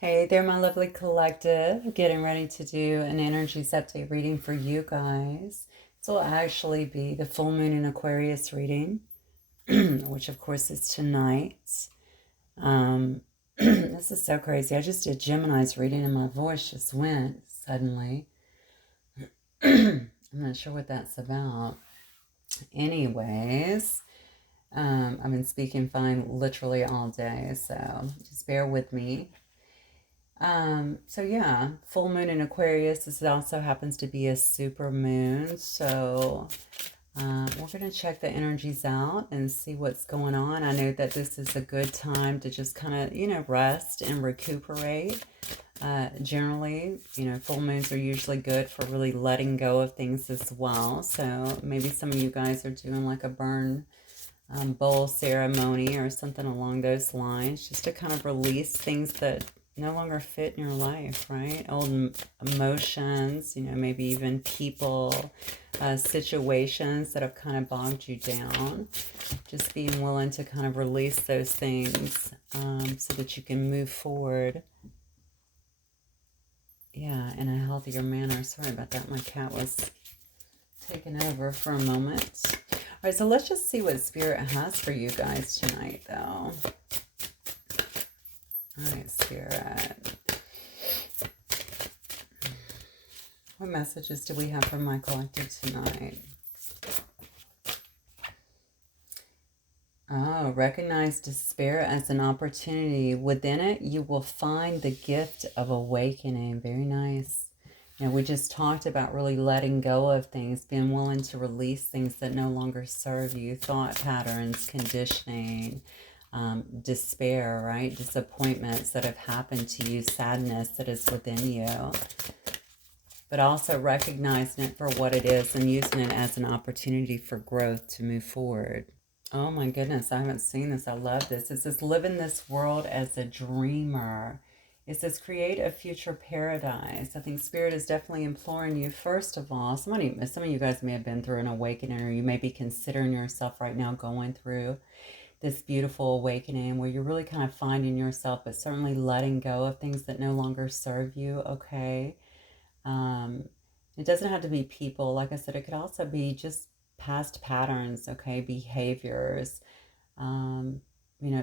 Hey there, my lovely collective. Getting ready to do an energies update reading for you guys. This will actually be the full moon in Aquarius reading, which of course is tonight. This is so crazy. I just did Gemini's reading and my voice just went suddenly. I'm not sure what that's about. Anyways, I've been speaking fine literally all day, so just bear with me. So yeah, full moon in Aquarius. This also happens to be a super moon. So we're going to check the energies out and see what's going on. I know that this is a good time to just kind of, rest and recuperate. Generally, full moons are usually good for really letting go of things as well. So maybe some of you guys are doing like a burn bowl ceremony or something along those lines, just to kind of release things that no longer fit in your life, right? Old emotions, maybe even people, situations that have kind of bogged you down. Just being willing to kind of release those things so that you can move forward. Yeah, in a healthier manner. Sorry about that. My cat was taking over for a moment. All right, so let's just see what Spirit has for you guys tonight, though. All right, Spirit. What messages do we have for my collective tonight? Oh, recognize despair as an opportunity. Within it, you will find the gift of awakening. Very nice. We just talked about really letting go of things, being willing to release things that no longer serve you, thought patterns, conditioning, despair, right? Disappointments that have happened to you, sadness that is within you. But also recognizing it for what it is and using it as an opportunity for growth to move forward. Oh my goodness, I haven't seen this. I love this. It says, live in this world as a dreamer. It says, create a future paradise. I think Spirit is definitely imploring you, first of all, some of you guys may have been through an awakening, or you may be considering yourself right now going through this beautiful awakening where you're really kind of finding yourself, but certainly letting go of things that no longer serve you, okay? It doesn't have to be people. Like I said, it could also be just past patterns, okay, behaviors,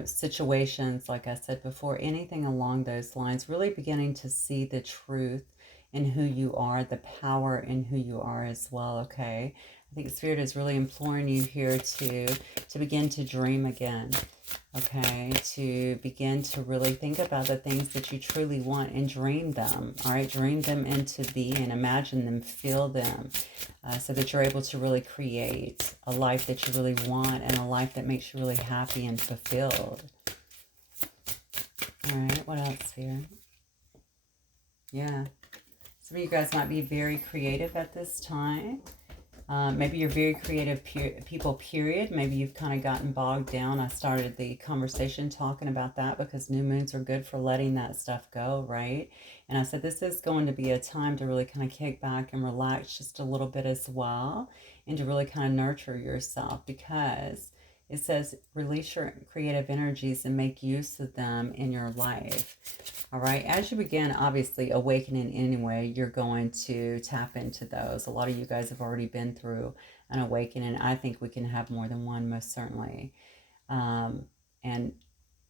situations, like I said before, anything along those lines, really beginning to see the truth in who you are, the power in who you are as well, okay? I think Spirit is really imploring you here to begin to dream again, okay? To begin to really think about the things that you truly want and dream them, all right? Dream them into being, imagine them, feel them, so that you're able to really create a life that you really want and a life that makes you really happy and fulfilled. All right, what else here? Yeah. Some of you guys might be very creative at this time. Maybe you're very creative people, period. Maybe you've kind of gotten bogged down. I started the conversation talking about that because new moons are good for letting that stuff go, right? And I said this is going to be a time to really kind of kick back and relax just a little bit as well, and to really kind of nurture yourself, because it says release your creative energies and make use of them in your life. All right, as you begin, obviously, awakening anyway, you're going to tap into those. A lot of you guys have already been through an awakening. I think we can have more than one, most certainly. And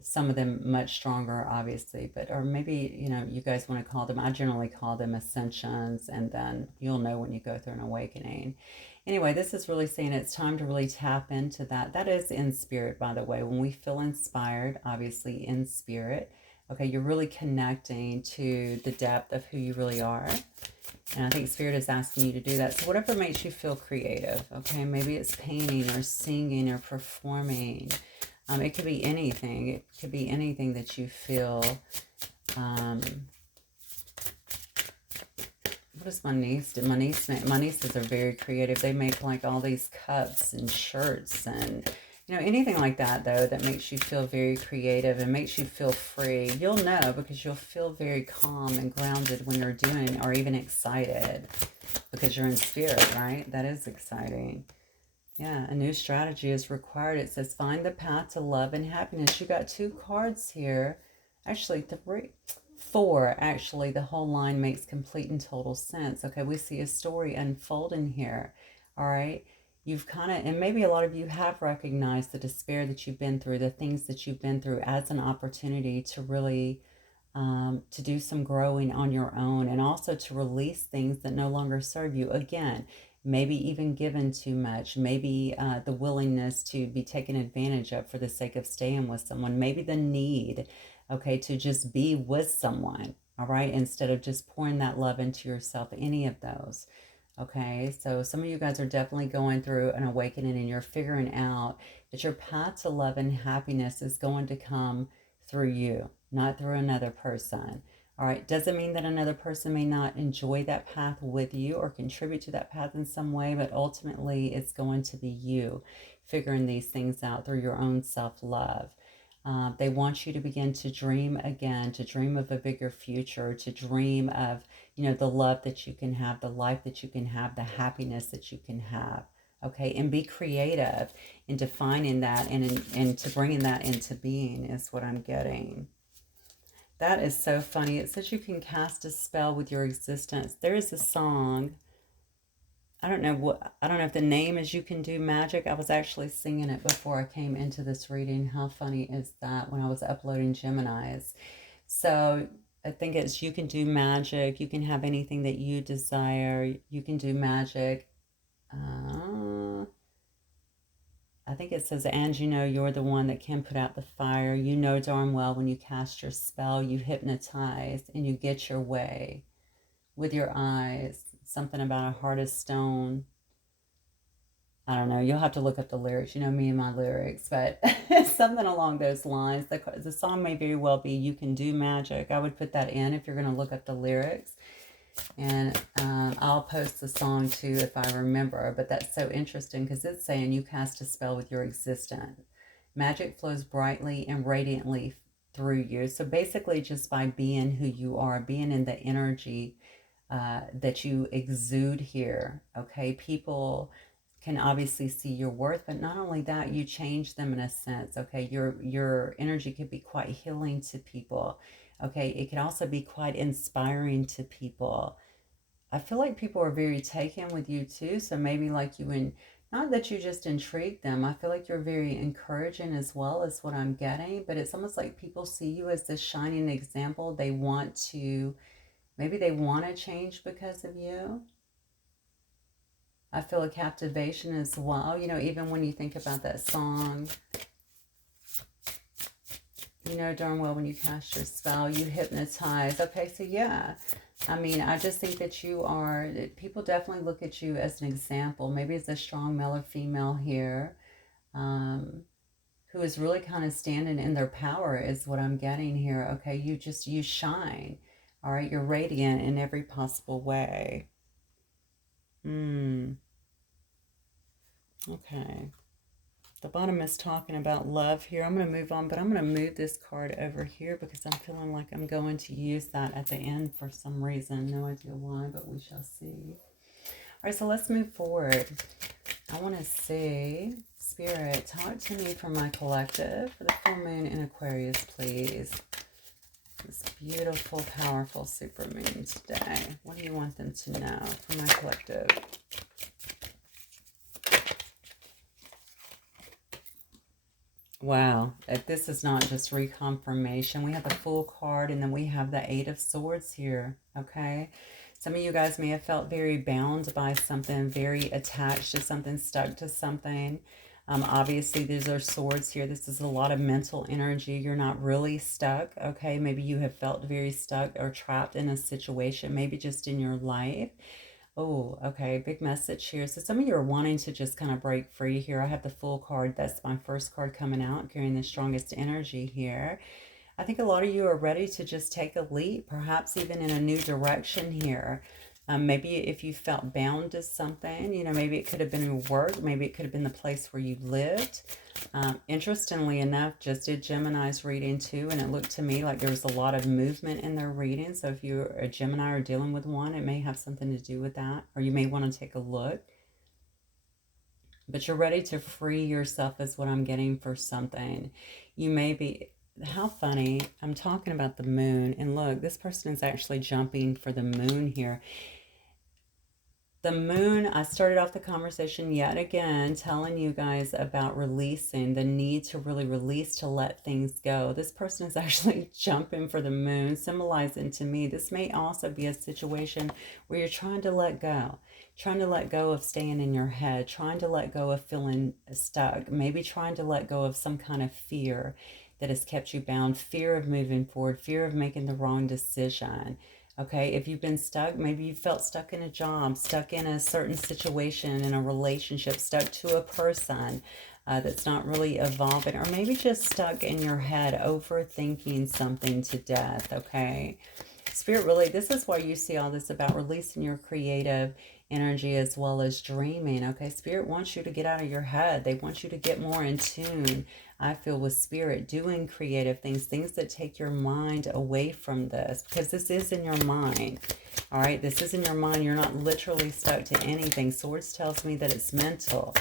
some of them much stronger, obviously, but, or maybe, you guys want to call them, I generally call them ascensions, and then you'll know when you go through an awakening. Anyway, this is really saying it's time to really tap into that. That is in spirit, by the way. When we feel inspired, obviously in spirit, okay, you're really connecting to the depth of who you really are. And I think Spirit is asking you to do that. So whatever makes you feel creative, okay, maybe it's painting or singing or performing. It could be anything. It could be anything that you feel. What does my niece do? My nieces are very creative. They make like all these cups and shirts and anything like that, though, that makes you feel very creative and makes you feel free. You'll know because you'll feel very calm and grounded when you're doing, or even excited because you're in spirit, right? That is exciting. Yeah, a new strategy is required. It says, find the path to love and happiness. You got two cards here. Actually, 4, actually, the whole line makes complete and total sense. Okay, we see a story unfolding here. All right. You've kind of, and maybe a lot of you have recognized the despair that you've been through, the things that you've been through as an opportunity to really to do some growing on your own, and also to release things that no longer serve you. Again, maybe even given too much, maybe the willingness to be taken advantage of for the sake of staying with someone, maybe the need, okay, to just be with someone, all right, instead of just pouring that love into yourself, any of those. Okay, so some of you guys are definitely going through an awakening, and you're figuring out that your path to love and happiness is going to come through you, not through another person. All right, doesn't mean that another person may not enjoy that path with you or contribute to that path in some way, but ultimately it's going to be you figuring these things out through your own self-love. They want you to begin to dream again, to dream of a bigger future, to dream of, the love that you can have, the life that you can have, the happiness that you can have. Okay, and be creative in defining that, and to bringing that into being is what I'm getting. That is so funny. It says you can cast a spell with your existence. There is a song. I don't know if the name is You Can Do Magic. I was actually singing it before I came into this reading. How funny is that, when I was uploading Geminis? So I think it's You Can Do Magic. You can have anything that you desire. You can do magic. I think it says, and you're the one that can put out the fire. You know darn well when you cast your spell, you hypnotize and you get your way with your eyes. Something about a heart of stone. I don't know. You'll have to look up the lyrics. You know me and my lyrics, but something along those lines. The song may very well be You Can Do Magic. I would put that in if you're going to look up the lyrics. And I'll post the song too if I remember. But that's so interesting because it's saying you cast a spell with your existence. Magic flows brightly and radiantly through you. So basically just by being who you are, being in the energy that you exude here, okay? People can obviously see your worth, but not only that, you change them in a sense, okay? Your energy could be quite healing to people, okay? It can also be quite inspiring to people. I feel like people are very taken with you too, so maybe like not that you just intrigue them, I feel like you're very encouraging as well, as what I'm getting, but it's almost like people see you as this shining example. Maybe they want to change because of you. I feel a captivation as well. Even when you think about that song, you know darn well when you cast your spell, you hypnotize. Okay, so yeah. I mean, I just think that people definitely look at you as an example. Maybe it's a strong male or female here who is really kind of standing in their power is what I'm getting here. Okay, you shine. All right, you're radiant in every possible way. Okay. The bottom is talking about love here. I'm going to move on, but I'm going to move this card over here because I'm feeling like I'm going to use that at the end for some reason. No idea why, but we shall see. All right, so let's move forward. I want to see, Spirit, talk to me for my collective for the full moon in Aquarius, please. This beautiful, powerful super moon today. What do you want them to know for my collective? Wow, if this is not just reconfirmation, we have the Fool card and then we have the Eight of Swords here, okay? Some of you guys may have felt very bound by something, very attached to something, stuck to something. Obviously, these are swords here. This is a lot of mental energy. You're not really stuck, okay? Maybe you have felt very stuck or trapped in a situation, maybe just in your life. Oh, okay. Big message here. So some of you are wanting to just kind of break free here. I have the Fool card. That's my first card coming out, carrying the strongest energy here. I think a lot of you are ready to just take a leap, perhaps even in a new direction here. Maybe if you felt bound to something, maybe it could have been your work. Maybe it could have been the place where you lived. Interestingly enough, just did Gemini's reading too, and it looked to me like there was a lot of movement in their reading. So if you're a Gemini or dealing with one, it may have something to do with that, or you may want to take a look. But you're ready to free yourself is what I'm getting for something. You may be, how funny. I'm talking about the moon, and look, this person is actually jumping for the moon here. The moon, I started off the conversation yet again telling you guys about releasing, the need to really release, to let things go. This person is actually jumping for the moon, symbolizing to me this may also be a situation where you're trying to let go. Trying to let go of staying in your head, trying to let go of feeling stuck, maybe trying to let go of some kind of fear that has kept you bound, fear of moving forward, fear of making the wrong decision. Okay, if you've been stuck, maybe you felt stuck in a job, stuck in a certain situation, in a relationship, stuck to a person that's not really evolving, or maybe just stuck in your head, overthinking something to death, okay? Spirit, really, this is why you see all this about releasing your creative energy as well as dreaming, okay? Spirit wants you to get out of your head. They want you to get more in tune, I feel, with Spirit, doing creative things, things that take your mind away from this, because this is in your mind, all right? This is in your mind. You're not literally stuck to anything. Swords tells me that it's mental,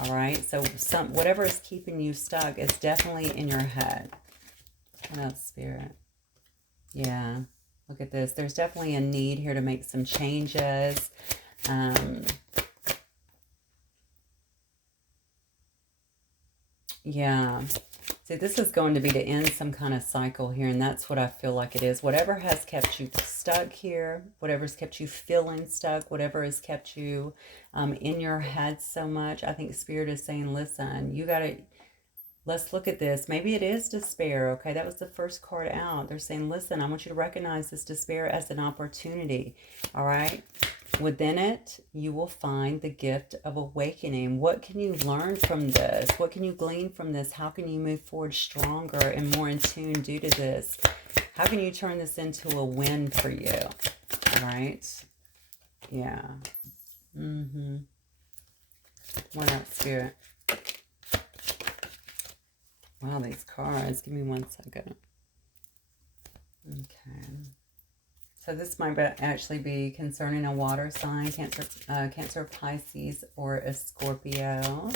all right? So whatever is keeping you stuck is definitely in your head. What else, Spirit? Yeah. Look at this. There's definitely a need here to make some changes. Yeah. See, this is going to be to end some kind of cycle here, and that's what I feel like it is. Whatever has kept you stuck here, whatever's kept you feeling stuck, whatever has kept you in your head so much, I think Spirit is saying, listen, you got to... Let's look at this. Maybe it is despair. Okay, that was the first card out. They're saying, listen, I want you to recognize this despair as an opportunity. All right. Within it, you will find the gift of awakening. What can you learn from this? What can you glean from this? How can you move forward stronger and more in tune due to this? How can you turn this into a win for you? All right. Yeah. What else, Spirit? Wow, these cards. Give me 1 second. Okay. So this might actually be concerning a water sign, Cancer, Pisces, or a Scorpio.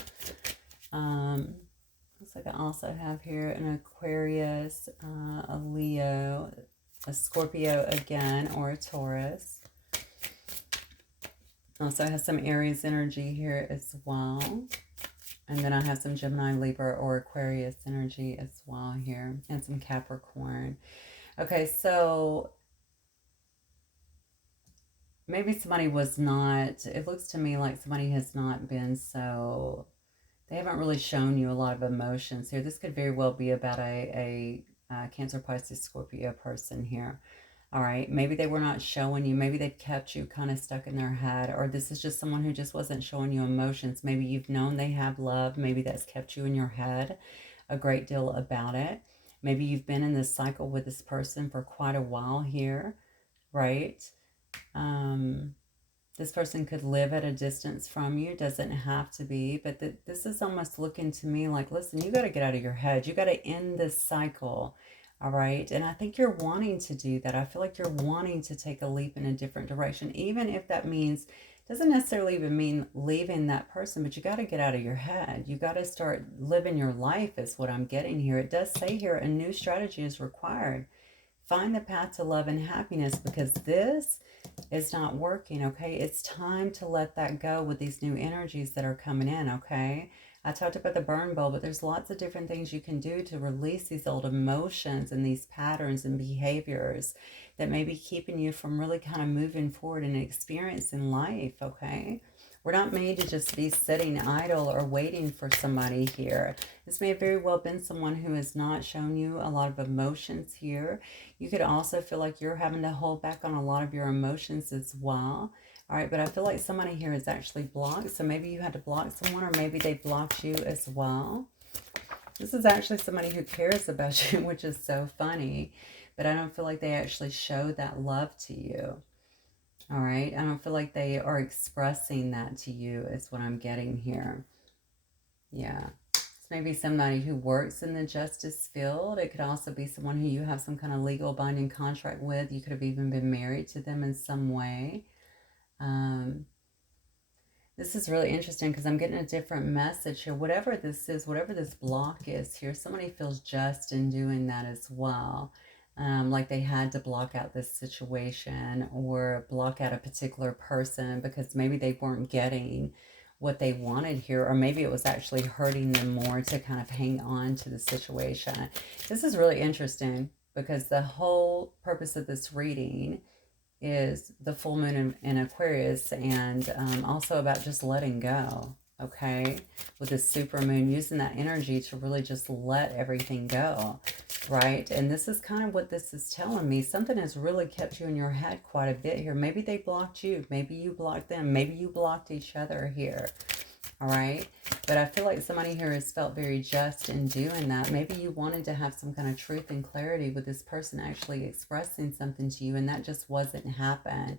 Looks like I also have here an Aquarius, a Leo, a Scorpio again, or a Taurus. Also has some Aries energy here as well. And then I have some Gemini, Libra, or Aquarius energy as well here. And some Capricorn. Okay, so maybe somebody was not... It looks to me like somebody has not been so... They haven't really shown you a lot of emotions here. This could very well be about a Cancer, Pisces, Scorpio person here. All right, maybe they were not showing you. Maybe they've kept you kind of stuck in their head, or this is just someone who just wasn't showing you emotions. Maybe you've known they have love. Maybe that's kept you in your head a great deal about it. Maybe you've been in this cycle with this person for quite a while here, right? This person could live at a distance from you. Doesn't have to be, but this is almost looking to me like, listen, you got to get out of your head. You got to end this cycle. All right. And I think you're wanting to do that. I feel like you're wanting to take a leap in a different direction, even if that means, doesn't necessarily even mean leaving that person, but you got to get out of your head. You got to start living your life is what I'm getting here. It does say here a new strategy is required. Find the path to love and happiness, because this is not working, okay? It's time to let that go with these new energies that are coming in, okay? I talked about the burn bowl, but there's lots of different things you can do to release these old emotions and these patterns and behaviors that may be keeping you from really kind of moving forward and experiencing life, okay? We're not made to just be sitting idle or waiting for somebody here. This may have very well been someone who has not shown you a lot of emotions here. You could also feel like you're having to hold back on a lot of your emotions as well. All right, but I feel like somebody here is actually blocked. So maybe you had to block someone, or maybe they blocked you as well. This is actually somebody who cares about you, which is so funny. But I don't feel like they actually show that love to you. All right, I don't feel like they are expressing that to you is what I'm getting here. Yeah. It's maybe somebody who works in the justice field. It could also be someone who you have some kind of legal binding contract with. You could have even been married to them in some way. This is really interesting because I'm getting a different message here. Whatever this is, whatever this block is here, somebody feels just in doing that as well. Like they had to block out this situation or block out a particular person because maybe they weren't getting what they wanted here, or maybe it was actually hurting them more to kind of hang on to the situation. This is really interesting because the whole purpose of this reading is the full moon in Aquarius, and also about just letting go, okay? With the super moon, using that energy to really just let everything go, right? And this is kind of what this is telling me. Something has really kept you in your head quite a bit here. Maybe they blocked you. Maybe you blocked them. Maybe you blocked each other here. All right. But I feel like somebody here has felt very just in doing that. Maybe you wanted to have some kind of truth and clarity with this person actually expressing something to you, and that just wasn't happening.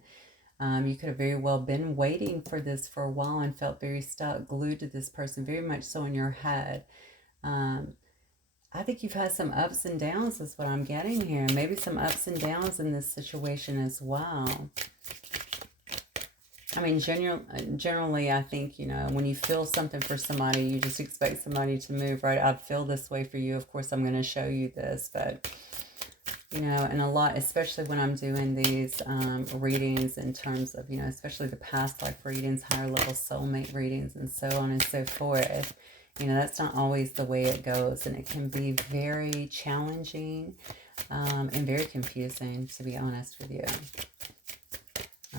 You could have very well been waiting for this for a while and felt very stuck, glued to this person, very much so in your head. I think you've had some ups and downs is what I'm getting here. Maybe some ups and downs in this situation as well. I mean, generally, I think, you know, when you feel something for somebody, you just expect somebody to move, right? I feel this way for you. Of course, I'm going to show you this, but, you know, and a lot, especially when I'm doing these readings in terms of, you know, especially the past life readings, higher level soulmate readings, and so on and so forth. You know, that's not always the way it goes, and it can be very challenging and very confusing, to be honest with you.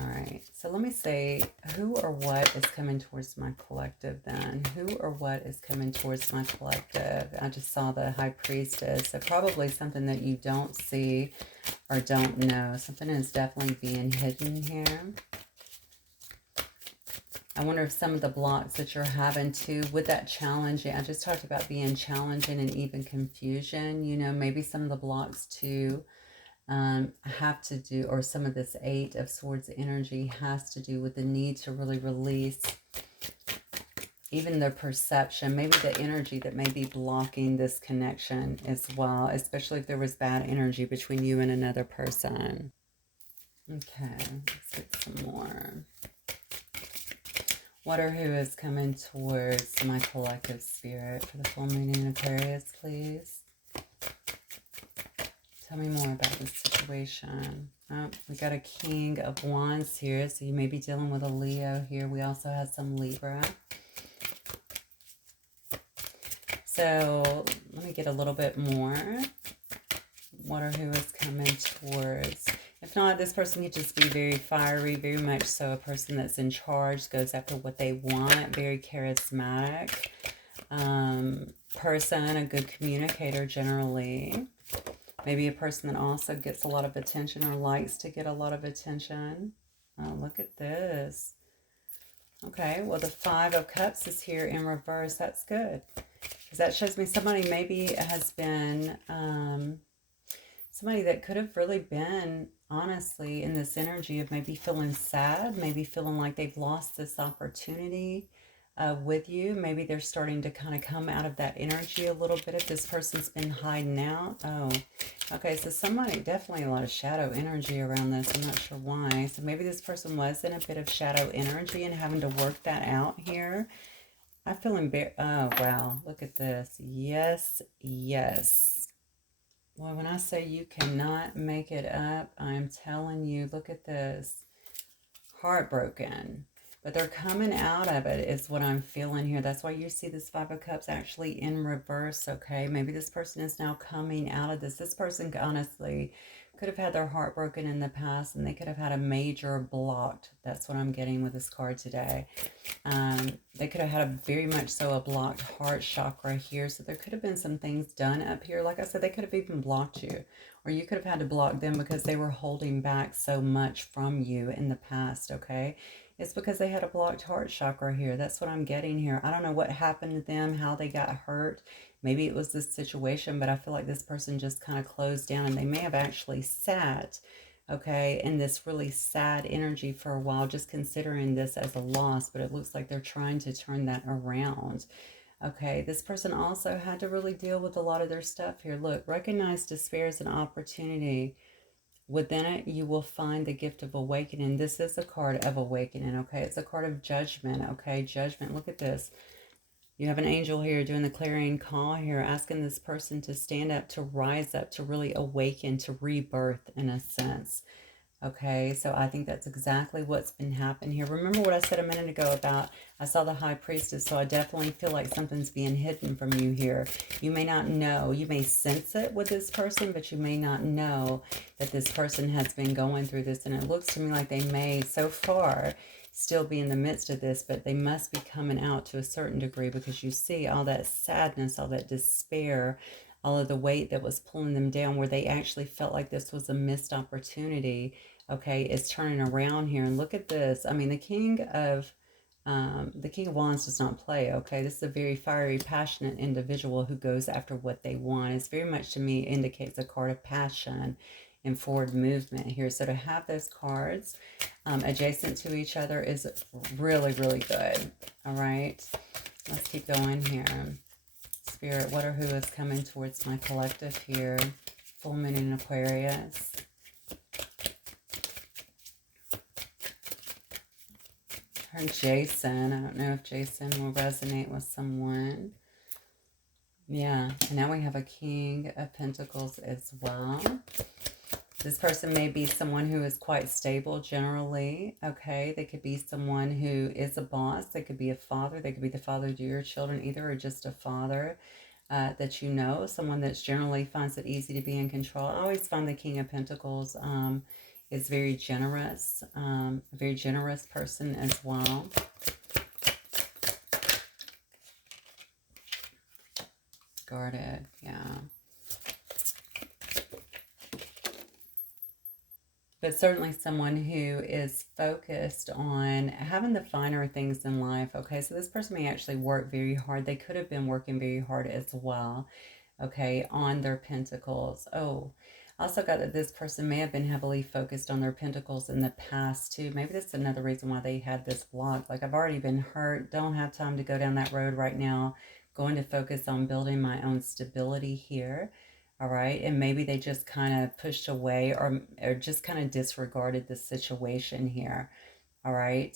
All right, so let me say, who or what is coming towards my collective then? Who or what is coming towards my collective? I just saw the High Priestess, so probably something that you don't see or don't know. Something is definitely being hidden here. I wonder if some of the blocks that you're having too with that challenging, I just talked about being challenging and even confusion, you know, maybe some of the blocks too have to do, or some of this Eight of Swords energy has to do with the need to really release even the perception, maybe the energy that may be blocking this connection as well, especially if there was bad energy between you and another person. Okay, let's get some more. What or who is coming towards my collective spirit for the full moon in Aquarius, please? Tell me more about this situation. Oh, we got a King of Wands here, so you may be dealing with a Leo here. We also have some Libra. So let me get a little bit more. What or who is coming towards? If not, this person could just be very fiery, very much so a person that's in charge, goes after what they want, very charismatic person, a good communicator generally. Maybe a person that also gets a lot of attention or likes to get a lot of attention. Oh, look at this. Okay, well, the Five of Cups is here in reverse. That's good. Because that shows me somebody maybe has been, somebody that could have really been, honestly, in this energy of maybe feeling sad, maybe feeling like they've lost this opportunity with you. Maybe they're starting to kind of come out of that energy a little bit if this person's been hiding out. Oh, okay, so somebody, definitely a lot of shadow energy around this. I'm not sure why. So maybe this person was in a bit of shadow energy and having to work that out here. I feel embarrassed. Oh, wow, look at this. Yes, yes. Well, when I say you cannot make it up, I'm telling you, look at this. Heartbroken. But they're coming out of it is what I'm feeling here. That's why you see this Five of Cups actually in reverse, okay? Maybe this person is now coming out of this. This person honestly could have had their heart broken in the past, and they could have had a major blocked. That's what I'm getting with this card today. They could have had a very much so a blocked heart chakra here. So there could have been some things done up here. Like I said, they could have even blocked you. Or you could have had to block them because they were holding back so much from you in the past, okay? It's because they had a blocked heart chakra here. That's what I'm getting here. I don't know what happened to them, how they got hurt. Maybe it was this situation, but I feel like this person just kind of closed down, and they may have actually sat, okay, in this really sad energy for a while, just considering this as a loss, but it looks like they're trying to turn that around. Okay, this person also had to really deal with a lot of their stuff here. Look, recognize despair as an opportunity. within it, you will find the gift of awakening. This is a card of awakening, okay? It's a card of judgment, okay? Judgment. Look at this. You have an angel here doing the clarion call here, asking this person to stand up, to rise up, to really awaken, to rebirth in a sense. Okay, so I think that's exactly what's been happening here. Remember what I said a minute ago about I saw the high priestess, so I definitely feel like something's being hidden from you here. You may not know, you may sense it with this person, but you may not know that this person has been going through this. And it looks to me like they may, so far, still be in the midst of this, but they must be coming out to a certain degree, because you see all that sadness, all that despair, all of the weight that was pulling them down, where they actually felt like this was a missed opportunity. Okay, is turning around here. And look at this. I mean, the King of Wands does not play. Okay, this is a very fiery, passionate individual who goes after what they want. It's very much, to me, indicates a card of passion and forward movement here. So to have those cards adjacent to each other is really, really good. All right, let's keep going here. Spirit, what or who is coming towards my collective here? Full moon in Aquarius. Or Jason. I don't know if Jason will resonate with someone. Yeah, and now we have a King of Pentacles as well. This person may be someone who is quite stable generally, okay? They could be someone who is a boss. They could be a father. They could be the father to your children either, or just a father that you know. Someone that's generally finds it easy to be in control. I always find the King of Pentacles is very generous, a very generous person as well. Guarded, yeah. But certainly someone who is focused on having the finer things in life, okay? So this person may actually work very hard. They could have been working very hard as well, okay, on their pentacles. Oh, I also got that this person may have been heavily focused on their pentacles in the past too. Maybe that's another reason why they had this block. Like, I've already been hurt. Don't have time to go down that road right now. Going to focus on building my own stability here. All right. And maybe they just kind of pushed away or just kind of disregarded the situation here. All right.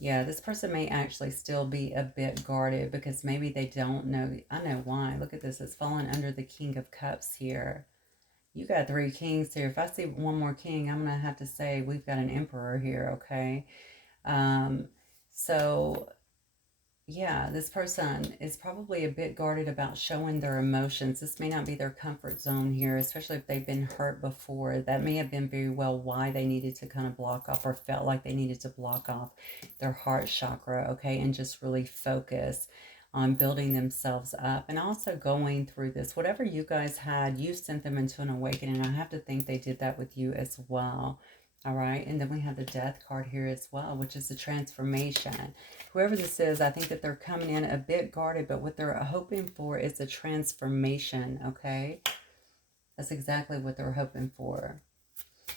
Yeah, this person may actually still be a bit guarded because maybe they don't know. I know why. Look at this. It's fallen under the King of Cups here. You got 3 kings here. If I see one more king, I'm going to have to say we've got an emperor here, okay? So, yeah, this person is probably a bit guarded about showing their emotions. This may not be their comfort zone here, especially if they've been hurt before. That may have been very well why they needed to kind of block off, or felt like they needed to block off their heart chakra, okay, and just really focus on building themselves up and also going through this. Whatever you guys had, you sent them into an awakening. I have to think they did that with you as well. All right, and then we have the Death card here as well, which is the transformation. Whoever this is, I think that they're coming in a bit guarded, but what they're hoping for is a transformation, okay? That's exactly what they're hoping for.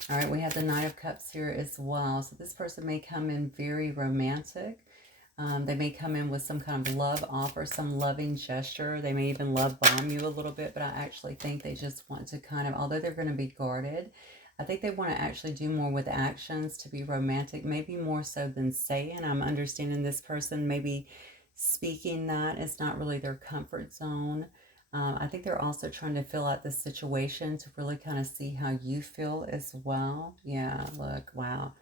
All right, we have the Knight of Cups here as well. So this person may come in very romantic. They may come in with some kind of love offer, some loving gesture. They may even love bomb you a little bit, but I actually think they just want to kind of, although they're going to be guarded, I think they want to actually do more with actions to be romantic, maybe more so than saying. I'm understanding this person maybe speaking that is not really their comfort zone. I think they're also trying to fill out the situation to really kind of see how you feel as well. Yeah, look, wow.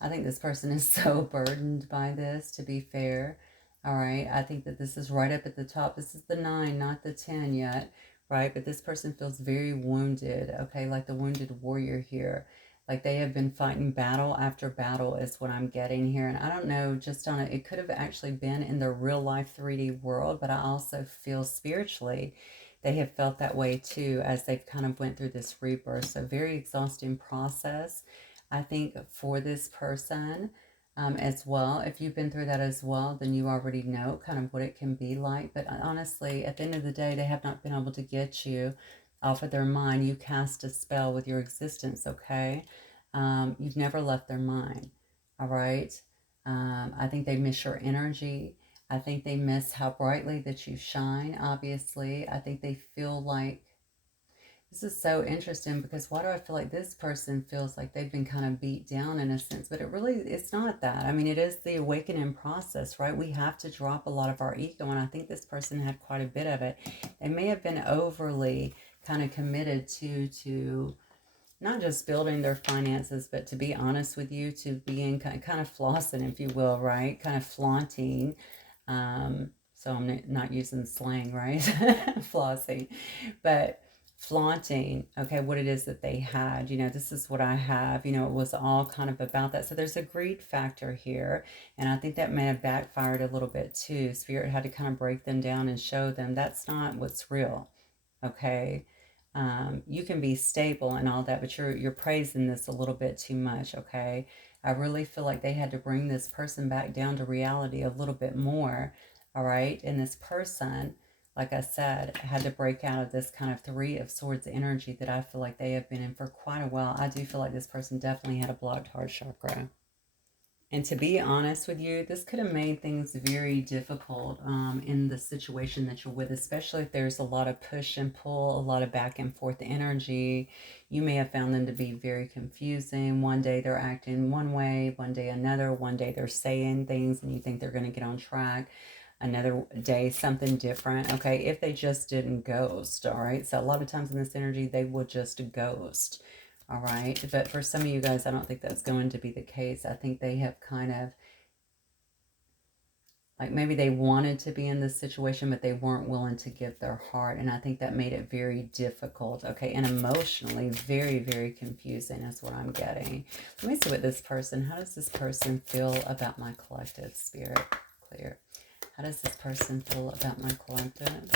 I think this person is so burdened by this, to be fair. All right, I think that this is right up at the top. This is the 9, not the 10 yet, right? But this person feels very wounded, okay, like the wounded warrior here. Like they have been fighting battle after battle is what I'm getting here. And I don't know, just on it could have actually been in the real life 3D world, but I also feel spiritually they have felt that way too as they've kind of went through this rebirth. So very exhausting process, I think, for this person as well. If you've been through that as well, then you already know kind of what it can be like. But honestly, at the end of the day, they have not been able to get you off of their mind. You cast a spell with your existence, okay? You've never left their mind, all right? I think they miss your energy. I think they miss how brightly that you shine, obviously. I think they feel like This is so interesting because why do I feel like this person feels like they've been kind of beat down in a sense, but it's not that. I mean, it is the awakening process, right? We have to drop a lot of our ego, and I think this person had quite a bit of it. They may have been overly kind of committed to not just building their finances, but to be honest with you, to being kind of flossing, if you will, right? Kind of flaunting. So I'm not using slang, right? Flossing, but flaunting, okay, what it is that they had. This is what I have. It was all kind of about that. So there's a greed factor here, and I think that may have backfired a little bit too. Spirit had to kind of break them down and show them that's not what's real, okay? You can be stable and all that, but you're praising this a little bit too much, okay? I really feel like they had to bring this person back down to reality a little bit more, all right? And this person, like I said, had to break out of this kind of Three of Swords energy that I feel like they have been in for quite a while. I do feel like this person definitely had a blocked heart chakra. And to be honest with you, this could have made things very difficult in the situation that you're with, especially if there's a lot of push and pull, a lot of back and forth energy. You may have found them to be very confusing. One day they're acting one way, one day another. One day they're saying things and you think they're going to get on track. Another day, something different. Okay, if they just didn't ghost, all right? So a lot of times in this energy, they will just ghost. All right, but for some of you guys, I don't think that's going to be the case. I think they have kind of, like maybe they wanted to be in this situation, but they weren't willing to give their heart. And I think that made it very difficult, okay, and emotionally very, very confusing is what I'm getting. Let me see what this person, how does this person feel about my collective, Spirit? Clear. How does this person feel about my collective?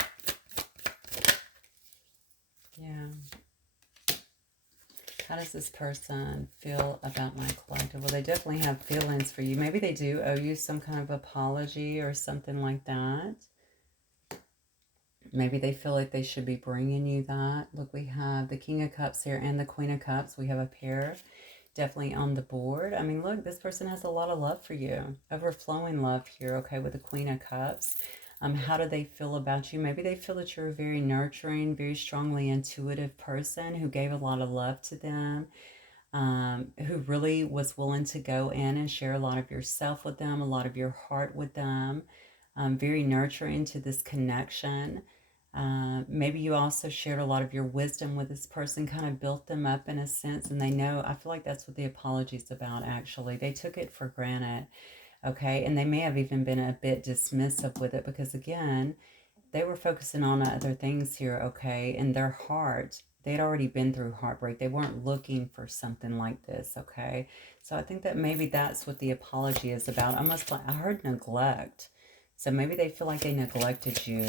Yeah. How does this person feel about my collective? Well, they definitely have feelings for you. Maybe they do owe you some kind of apology or something like that. Maybe they feel like they should be bringing you that. Look, we have the King of Cups here and the Queen of Cups. We have a pair definitely on the board. I mean, look, this person has a lot of love for you. Overflowing love here, okay, with the Queen of Cups. How do they feel about you? Maybe they feel that you're a very nurturing, very strongly intuitive person who gave a lot of love to them, who really was willing to go in and share a lot of yourself with them, a lot of your heart with them, very nurturing to this connection. Maybe you also shared a lot of your wisdom with this person, kind of built them up in a sense, and they know, I feel like that's what the apology is about, actually. They took it for granted. Okay, and they may have even been a bit dismissive with it because, again, they were focusing on other things here, okay? In their heart, they'd already been through heartbreak. They weren't looking for something like this, okay? So I think that maybe that's what the apology is about. Almost like, I heard neglect. So maybe they feel like they neglected you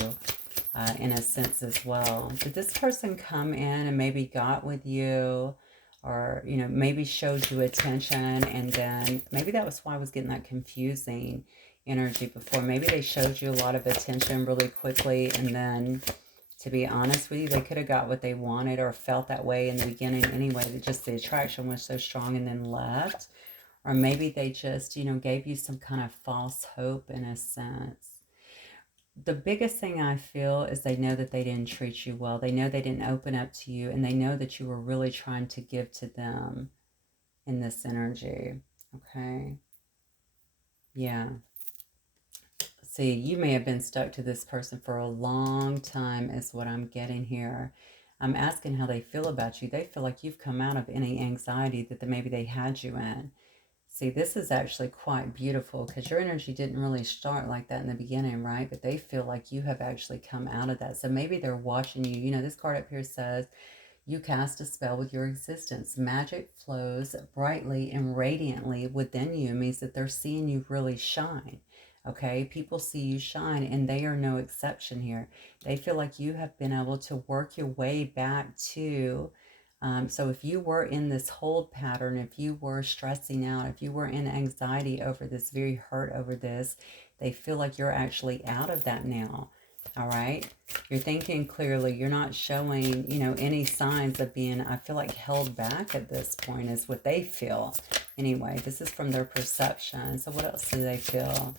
in a sense as well. Did this person come in and maybe got with you? Or, maybe showed you attention, and then maybe that was why I was getting that confusing energy before. Maybe they showed you a lot of attention really quickly, and then, to be honest with you, they could have got what they wanted or felt that way in the beginning anyway. That just the attraction was so strong and then left. Or maybe they just, gave you some kind of false hope in a sense. The biggest thing I feel is they know that they didn't treat you well. They know they didn't open up to you, and they know that you were really trying to give to them in this energy. Okay. Yeah. See, you may have been stuck to this person for a long time is what I'm getting here. I'm asking how they feel about you. They feel like you've come out of any anxiety that maybe they had you in. See, this is actually quite beautiful because your energy didn't really start like that in the beginning, right? But they feel like you have actually come out of that. So maybe they're watching you. This card up here says, you cast a spell with your existence. Magic flows brightly and radiantly within you. It means that they're seeing you really shine. Okay, people see you shine, and they are no exception here. They feel like you have been able to work your way back to... So if you were in this hold pattern, if you were stressing out, if you were in anxiety over this, very hurt over this, they feel like you're actually out of that now. All right. You're thinking clearly. You're not showing, any signs of being, I feel like, held back at this point is what they feel. Anyway, this is from their perception. So what else do they feel?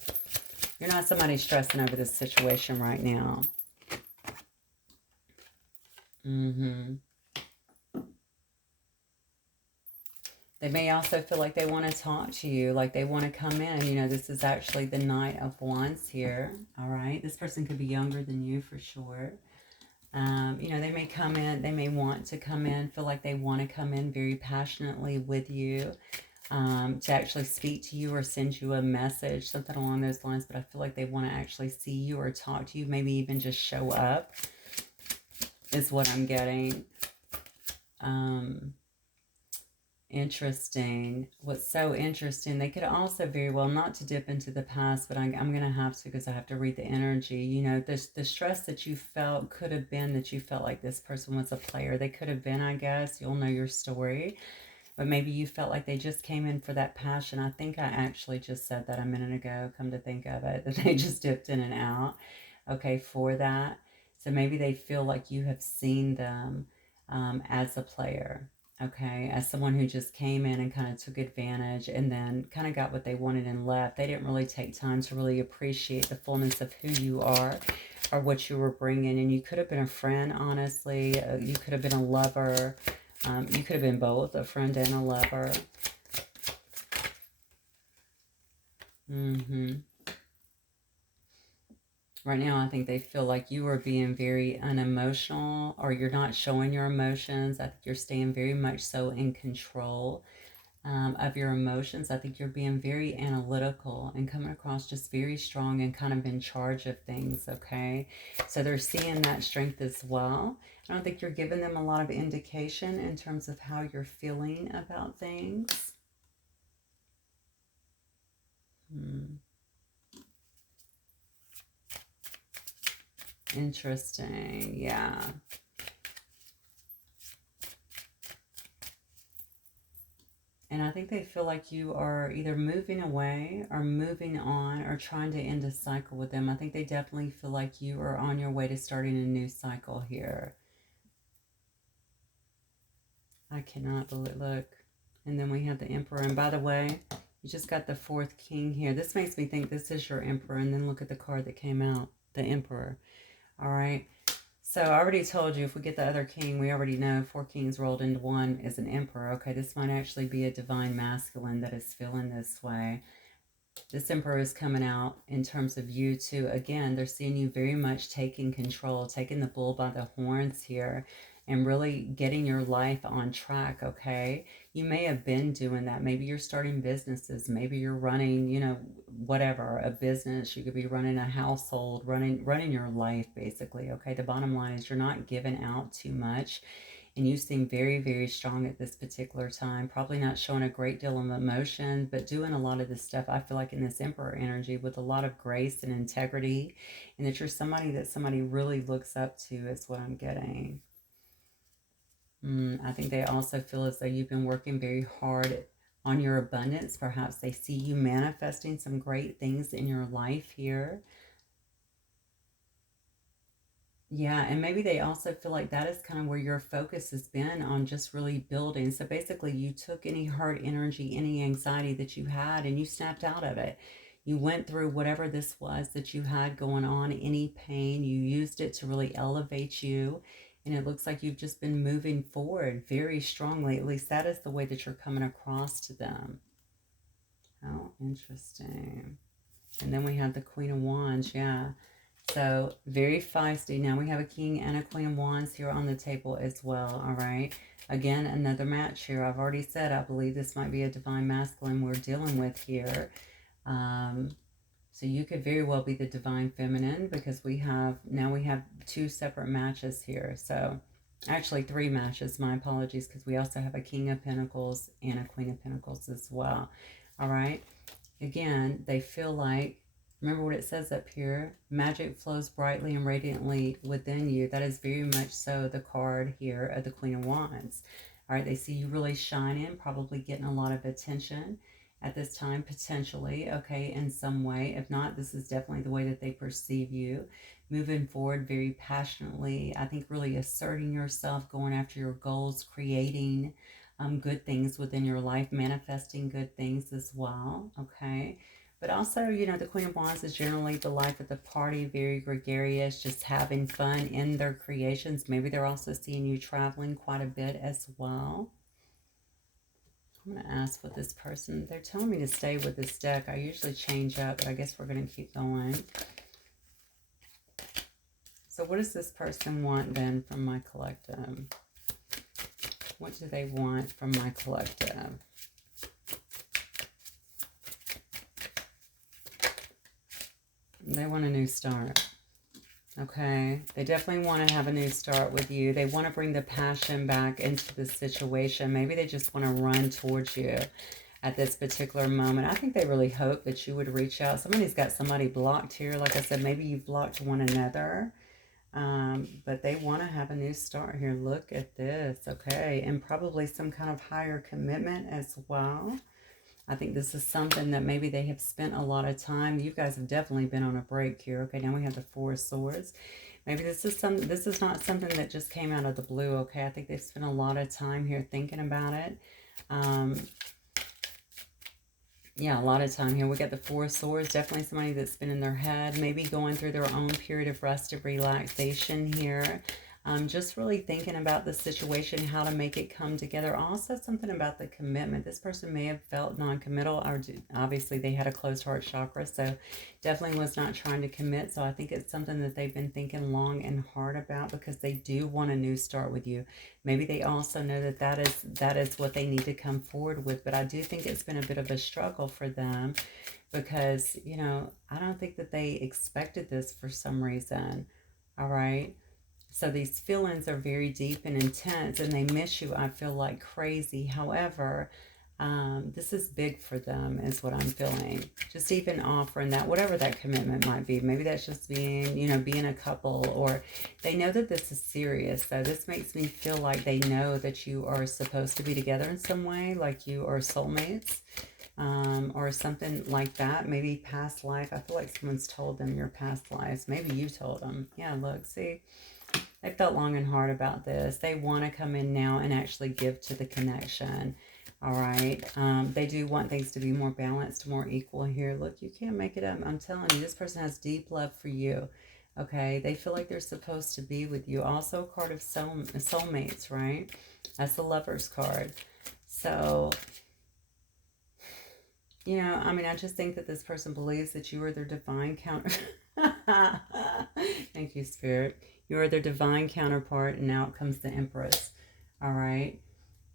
You're not somebody stressing over this situation right now. They may also feel like they want to talk to you, like they want to come in. You know, this is actually the Knight of Wands here. All right. This person could be younger than you for sure. You know, they may come in, they may want to come in, feel like they want to come in very passionately with you, to actually speak to you or send you a message, something along those lines. But I feel like they want to actually see you or talk to you, maybe even just show up is what I'm getting. Interesting. What's so interesting, they could also very well, not to dip into the past, but I'm going to have to, because I have to read the energy. You know, the stress that you felt could have been that you felt like this person was a player. They could have been, I guess. You'll know your story. But maybe you felt like they just came in for that passion. I think I actually just said that a minute ago, come to think of it, that they just dipped in and out, okay, for that. So maybe they feel like you have seen them as a player, okay, as someone who just came in and kind of took advantage and then kind of got what they wanted and left. They didn't really take time to really appreciate the fullness of who you are or what you were bringing. And you could have been a friend, honestly. You could have been a lover. You could have been both, a friend and a lover. Right now, I think they feel like you are being very unemotional, or you're not showing your emotions. I think you're staying very much so in control of your emotions. I think you're being very analytical and coming across just very strong and kind of in charge of things, okay? So they're seeing that strength as well. I don't think you're giving them a lot of indication in terms of how you're feeling about things. Interesting, yeah. And I think they feel like you are either moving away or moving on or trying to end a cycle with them. I think they definitely feel like you are on your way to starting a new cycle here. I cannot believe, look. And then we have the Emperor. And by the way, you just got the 4th King here. This makes me think this is your Emperor. And then look at the card that came out, the Emperor. All right. So I already told you, if we get the other king, we already know 4 kings rolled into 1 is an emperor. Okay, this might actually be a divine masculine that is feeling this way. This emperor is coming out in terms of you too. Again, they're seeing you very much taking control, taking the bull by the horns here, and really getting your life on track, okay? You may have been doing that. Maybe you're starting businesses. Maybe you're running, you know, whatever, a business. You could be running a household, running your life, basically, okay? The bottom line is you're not giving out too much. And you seem very, very strong at this particular time. Probably not showing a great deal of emotion, but doing a lot of this stuff, I feel like, in this Emperor energy with a lot of grace and integrity. And that you're somebody that somebody really looks up to is what I'm getting. I think they also feel as though you've been working very hard on your abundance. Perhaps they see you manifesting some great things in your life here. Yeah, and maybe they also feel like that is kind of where your focus has been on, just really building. So basically, you took any hurt energy, any anxiety that you had, and you snapped out of it. You went through whatever this was that you had going on, any pain, you used it to really elevate you. And it looks like you've just been moving forward very strongly. At least that is the way that you're coming across to them. How interesting. And then we have the Queen of Wands, yeah. So very feisty. Now we have a King and a Queen of Wands here on the table as well, all right? Again, another match here. I've already said I believe this might be a divine masculine we're dealing with here. So you could very well be the divine feminine, because we have 2 separate matches here. So actually 3 matches, my apologies, because we also have a King of Pentacles and a Queen of Pentacles as well, all right? Again, they feel like, remember what it says up here, magic flows brightly and radiantly within you. That is very much so the card here of the Queen of Wands. All right, they see you really shining, probably getting a lot of attention at this time, potentially, okay, in some way. If not, this is definitely the way that they perceive you. Moving forward very passionately, I think really asserting yourself, going after your goals, creating good things within your life, manifesting good things as well, okay? But also, you know, the Queen of Wands is generally the life of the party, very gregarious, just having fun in their creations. Maybe they're also seeing you traveling quite a bit as well. I'm going to ask what this person, they're telling me to stay with this deck. I usually change up, but I guess we're going to keep going. So what does this person want then from my collective? What do they want from my collective? They want a new start. Okay, they definitely want to have a new start with you. They want to bring the passion back into the situation. Maybe they just want to run towards you at this particular moment. I think they really hope that you would reach out. Somebody's got somebody blocked here. Like I said, maybe you've blocked one another. But they want to have a new start here. Look at this. Okay, and probably some kind of higher commitment as well. I think this is something that maybe they have spent a lot of time. You guys have definitely been on a break here. Okay, now we have the Four of Swords. Maybe this is not something that just came out of the blue. Okay, I think they've spent a lot of time here thinking about it. Yeah, a lot of time here. We got the Four of Swords. Definitely somebody that's been in their head, maybe going through their own period of rest and relaxation here. Just really thinking about the situation, how to make it come together. Also something about the commitment. This person may have felt non-committal, or obviously they had a closed heart chakra, so definitely was not trying to commit. So I think it's something that they've been thinking long and hard about, because they do want a new start with you. Maybe they also know that that is what they need to come forward with, but I do think it's been a bit of a struggle for them, because, you know, I don't think that they expected this for some reason. All right. So these feelings are very deep and intense, and they miss you, I feel like crazy. However, this is big for them is what I'm feeling. Just even offering that, whatever that commitment might be. Maybe that's just being, you know, being a couple, or they know that this is serious. So this makes me feel like they know that you are supposed to be together in some way, like you are soulmates. Or something like that. Maybe past life. I feel like someone's told them your past lives. Maybe you told them. Yeah, look, see. They felt long and hard about this. They want to come in now and actually give to the connection. All right. They do want things to be more balanced, more equal here. Look, you can't make it up. I'm telling you, this person has deep love for you. Okay. They feel like they're supposed to be with you. Also a card of soulmates, right? That's the Lover's card. So, you know, I mean, I just think that this person believes that you are their divine counter. Thank you, Spirit. You are their divine counterpart, and now it comes the Empress. All right.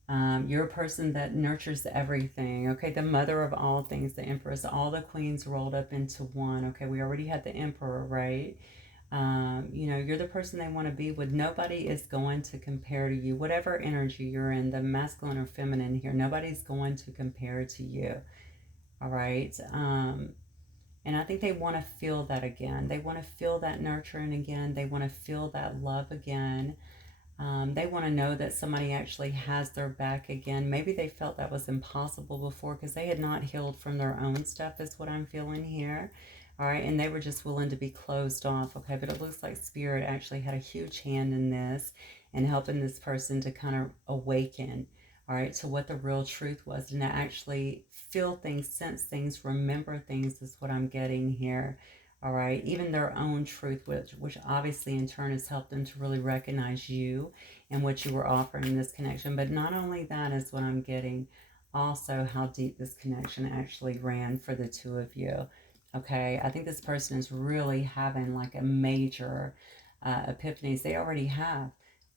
You're a person that nurtures everything. Okay. The mother of all things, the Empress, all the queens rolled up into one. Okay. We already had the Emperor, right? You know, you're the person they want to be with. Nobody is going to compare to you. Whatever energy you're in, the masculine or feminine here, nobody's going to compare to you. All right. And I think they want to feel that again. They want to feel that nurturing again. They want to feel that love again. They want to know that somebody actually has their back again. Maybe they felt that was impossible before because they had not healed from their own stuff, is what I'm feeling here. All right, and they were just willing to be closed off. Okay, but it looks like Spirit actually had a huge hand in this and helping this person to kind of awaken, all right, to what the real truth was, and to actually feel things, sense things, remember things is what I'm getting here. All right, even their own truth, which obviously in turn has helped them to really recognize you and what you were offering in this connection. But not only that is what I'm getting, also how deep this connection actually ran for the two of you. Okay, I think this person is really having like a major epiphanies. They already have.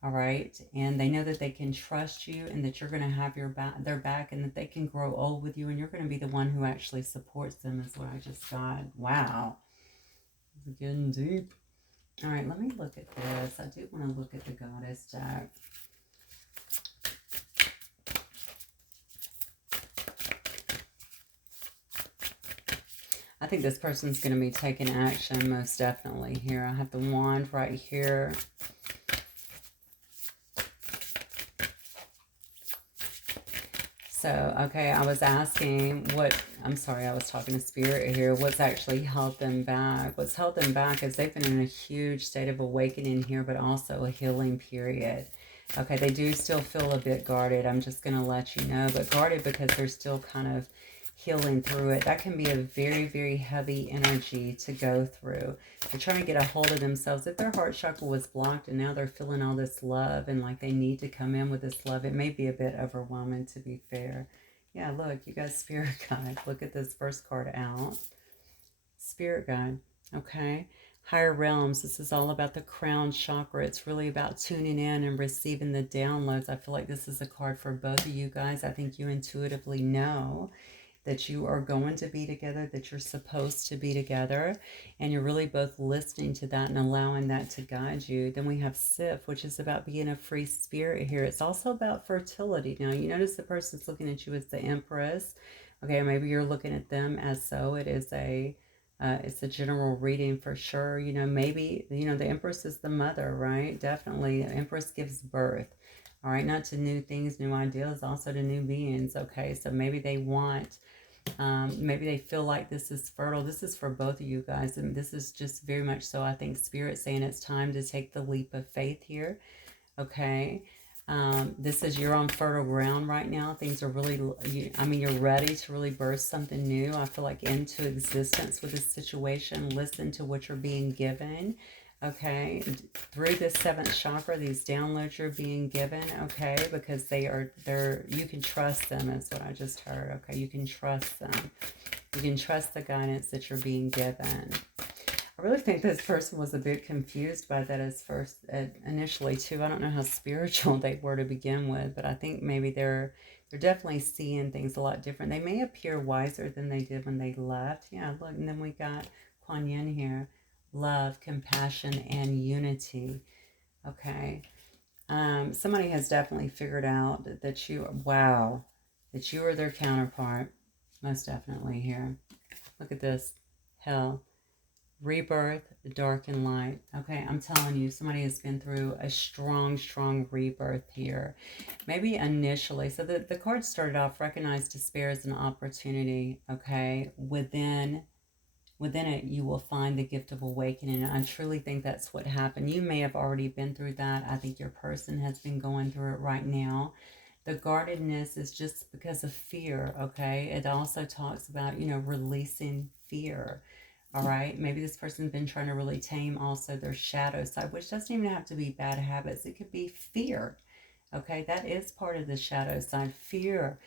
All right, and they know that they can trust you, and that you're going to have their back, and that they can grow old with you, and you're going to be the one who actually supports them, is what I just got. Wow. It's getting deep. All right, let me look at this. I do want to look at the Goddess deck. I think this person's going to be taking action most definitely here. I have the Wand right here. So, okay, I was asking I'm sorry, I was talking to Spirit here. What's actually held them back? What's held them back is they've been in a huge state of awakening here, but also a healing period. Okay, they do still feel a bit guarded. I'm just going to let you know, but guarded because they're still kind of healing through it. That can be a very, very heavy energy to go through. They're trying to get a hold of themselves. If their heart chakra was blocked and now they're feeling all this love and like they need to come in with this love, it may be a bit overwhelming, to be fair. Yeah, look, you got Spirit Guide. Look at this first card out. Spirit Guide, okay? Higher realms, this is all about the crown chakra. It's really about tuning in and receiving the downloads. I feel like this is a card for both of you guys. I think you intuitively know that you are going to be together, that you're supposed to be together, and you're really both listening to that and allowing that to guide you. Then we have Sif, which is about being a free spirit here. It's also about fertility. Now, you notice the person's looking at you as the Empress. Okay, maybe you're looking at them as so. It's a general reading for sure. You know, maybe, you know, the Empress is the mother, right? Definitely. The Empress gives birth. All right, not to new things, new ideas, also to new beings. Okay, so maybe they want, maybe they feel like this is fertile. This is for both of you guys. And this is just very much so, I think, Spirit saying it's time to take the leap of faith here. Okay. This is you're on fertile ground right now. Things are really, you're ready to really birth something new. I feel like into existence with this situation. Listen to what you're being given. Okay, through the 7th chakra, these downloads you're being given, okay, because you can trust them, is what I just heard. Okay, you can trust them. You can trust the guidance that you're being given. I really think this person was a bit confused by that initially too. I don't know how spiritual they were to begin with, but I think maybe they're definitely seeing things a lot different. They may appear wiser than they did when they left. Yeah, look, and then we got Kuan Yin here. Love, compassion, and unity. Okay. Somebody has definitely figured out that that you are their counterpart. Most definitely here. Look at this. Hell. Rebirth, dark and light. Okay, I'm telling you, somebody has been through a strong, strong rebirth here. Maybe initially, so the card started off, recognize despair as an opportunity, okay? Within it, you will find the gift of awakening. And I truly think that's what happened. You may have already been through that. I think your person has been going through it right now. The guardedness is just because of fear, okay? It also talks about, releasing fear, all right? Maybe this person's been trying to really tame also their shadow side, which doesn't even have to be bad habits. It could be fear, okay? That is part of the shadow side. Fear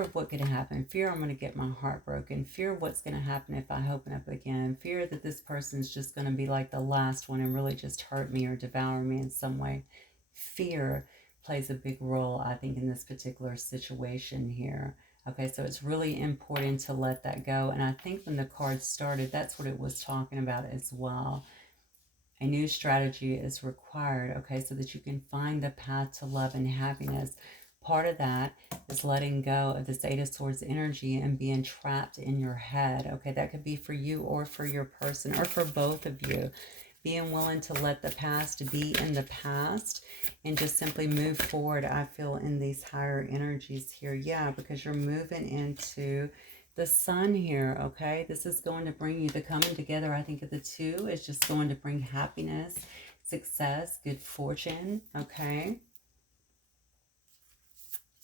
of what could happen. Fear I'm going to get my heart broken. Fear of what's going to happen if I open up again. Fear that this person's just going to be like the last one and really just hurt me or devour me in some way. Fear plays a big role, I think, in this particular situation here. Okay, so it's really important to let that go. And I think when the card started, that's what it was talking about as well. A new strategy is required, okay, so that you can find the path to love and happiness. Part of that is letting go of this 8 of Swords energy and being trapped in your head. Okay, that could be for you or for your person or for both of you. Being willing to let the past be in the past and just simply move forward, I feel, in these higher energies here. Yeah, because you're moving into the sun here, okay? This is going to bring you the coming together, I think, of the two is just going to bring happiness, success, good fortune, okay?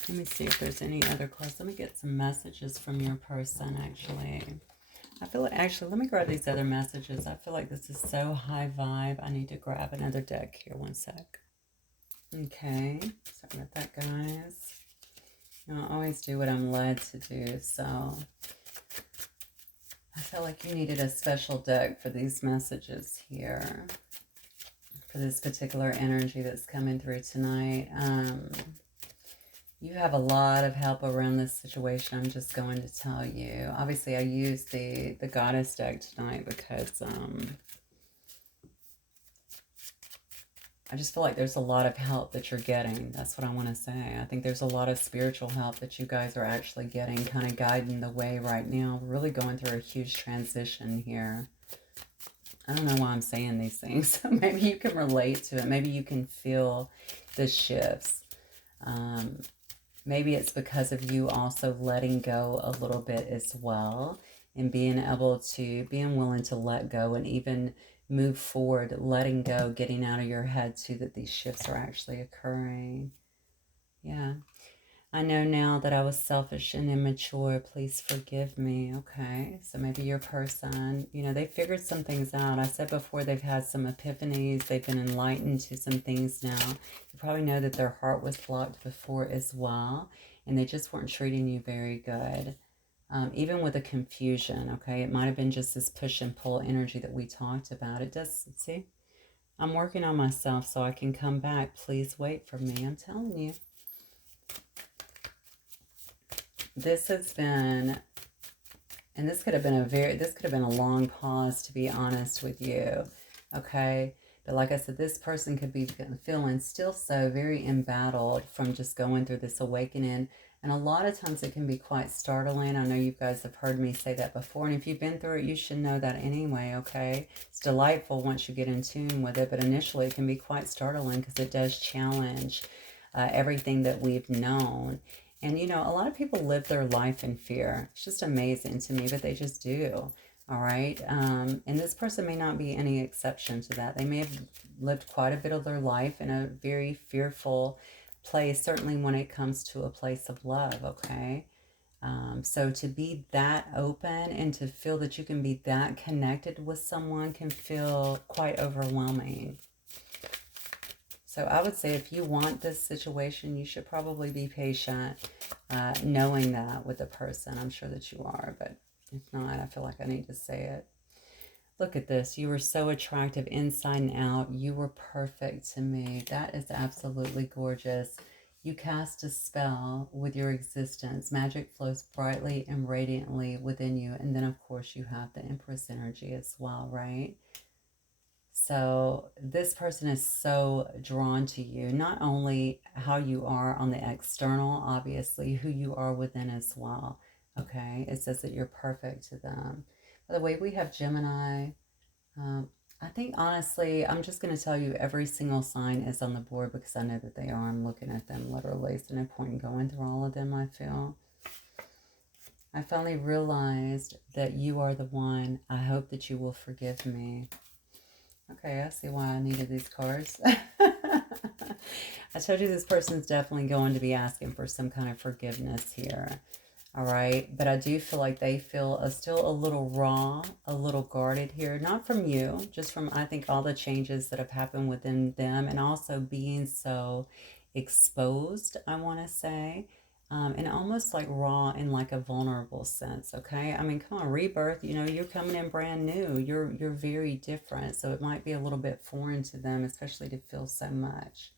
Let me see if there's any other cards. Let me get some messages from your person, actually. I feel like, actually, let me grab these other messages. I feel like this is so high vibe. I need to grab another deck here. One sec. Okay. Sorry about that, guys. I always do what I'm led to do, so I feel like you needed a special deck for these messages here, for this particular energy that's coming through tonight. You have a lot of help around this situation, I'm just going to tell you. Obviously, I used the Goddess deck tonight because I just feel like there's a lot of help that you're getting. That's what I want to say. I think there's a lot of spiritual help that you guys are actually getting, kind of guiding the way right now. We're really going through a huge transition here. I don't know why I'm saying these things. Maybe you can relate to it. Maybe you can feel the shifts. Maybe it's because of you also letting go a little bit as well and being willing to let go and even move forward, letting go, getting out of your head too, that these shifts are actually occurring. Yeah. I know now that I was selfish and immature. Please forgive me. Okay. So maybe your person, you know, they figured some things out. I said before they've had some epiphanies. They've been enlightened to some things now. You probably know that their heart was blocked before as well. And they just weren't treating you very good. Even with the confusion, okay? It might have been just this push and pull energy that we talked about. It does, see? I'm working on myself so I can come back. Please wait for me. I'm telling you. This has been, and this could have been a long pause, to be honest with you, okay? But like I said, this person could be feeling still so very embattled from just going through this awakening. And a lot of times it can be quite startling. I know you guys have heard me say that before. And if you've been through it, you should know that anyway, okay? It's delightful once you get in tune with it. But initially it can be quite startling because it does challenge everything that we've known. And, you know, a lot of people live their life in fear. It's just amazing to me, but they just do. All right. And this person may not be any exception to that. They may have lived quite a bit of their life in a very fearful place, certainly when it comes to a place of love. Okay. So to be that open and to feel that you can be that connected with someone can feel quite overwhelming. So I would say if you want this situation, you should probably be patient, knowing that with the person. I'm sure that you are, but if not, I feel like I need to say it. Look at this. You were so attractive inside and out. You were perfect to me. That is absolutely gorgeous. You cast a spell with your existence. Magic flows brightly and radiantly within you. And then, of course, you have the Empress energy as well, right? So this person is so drawn to you, not only how you are on the external, obviously, who you are within as well. Okay, it says that you're perfect to them. By the way, we have Gemini. I think, honestly, I'm just going to tell you every single sign is on the board because I know that they are. I'm looking at them literally. So no point in going through all of them, I feel. I finally realized that you are the one. I hope that you will forgive me. Okay, I see why I needed these cards. I told you this person's definitely going to be asking for some kind of forgiveness here. All right, but I do feel like they feel still a little raw, a little guarded here. Not from you, just from, I think, all the changes that have happened within them and also being so exposed, I want to say. And almost like raw in like a vulnerable sense, okay? I mean, come on, rebirth, you know, you're coming in brand new. You're very different. So it might be a little bit foreign to them, especially to feel so much.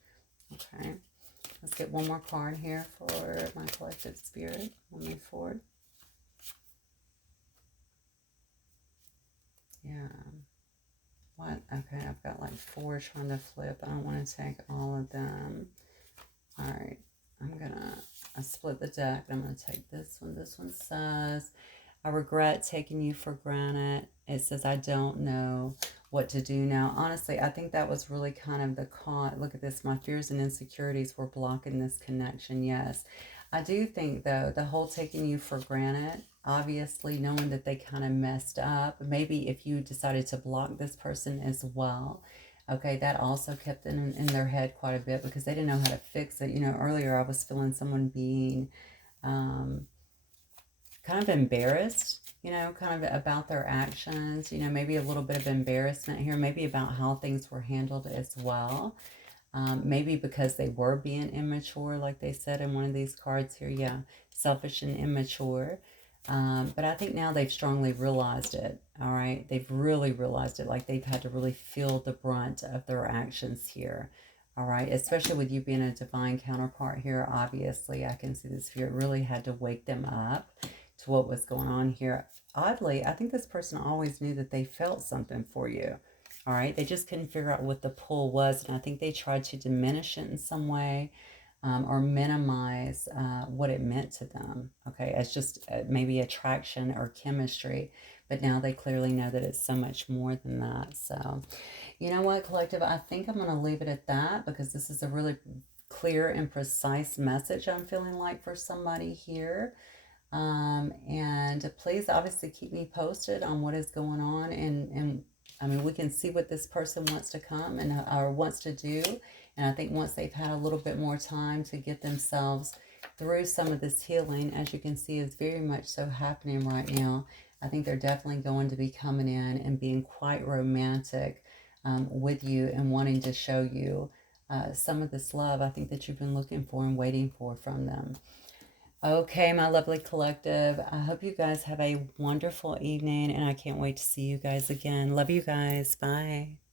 Okay. Let's get one more card here for my collective spirit. We'll move forward. Yeah. What? Okay, I've got like 4 trying to flip. I don't want to take all of them. All right. I split the deck. I'm going to take this one. This one says, I regret taking you for granted. It says, I don't know what to do now. Honestly, I think that was really kind of the con. Look at this. My fears and insecurities were blocking this connection. Yes. I do think, though, the whole taking you for granted, obviously knowing that they kind of messed up. Maybe if you decided to block this person as well, okay, that also kept in their head quite a bit because they didn't know how to fix it. You know, earlier I was feeling someone being kind of embarrassed, you know, kind of about their actions, you know, maybe a little bit of embarrassment here, maybe about how things were handled as well. Maybe because they were being immature, like they said in one of these cards here. Yeah, selfish and immature. But I think now they've strongly realized it, all right? They've really realized it, like they've had to really feel the brunt of their actions here, all right? Especially with you being a divine counterpart here, obviously, I can see the spirit really had to wake them up to what was going on here. Oddly, I think this person always knew that they felt something for you, all right? They just couldn't figure out what the pull was, and I think they tried to diminish it in some way. Or minimize what it meant to them, okay, as just maybe attraction or chemistry. But now they clearly know that it's so much more than that. So, you know what, collective, I think I'm going to leave it at that because this is a really clear and precise message I'm feeling like for somebody here. And please obviously keep me posted on what is going on. And I mean, we can see what this person wants to come and or wants to do. And I think once they've had a little bit more time to get themselves through some of this healing, as you can see, is very much so happening right now. I think they're definitely going to be coming in and being quite romantic with you and wanting to show you some of this love I think that you've been looking for and waiting for from them. Okay, my lovely collective, I hope you guys have a wonderful evening, and I can't wait to see you guys again. Love you guys. Bye.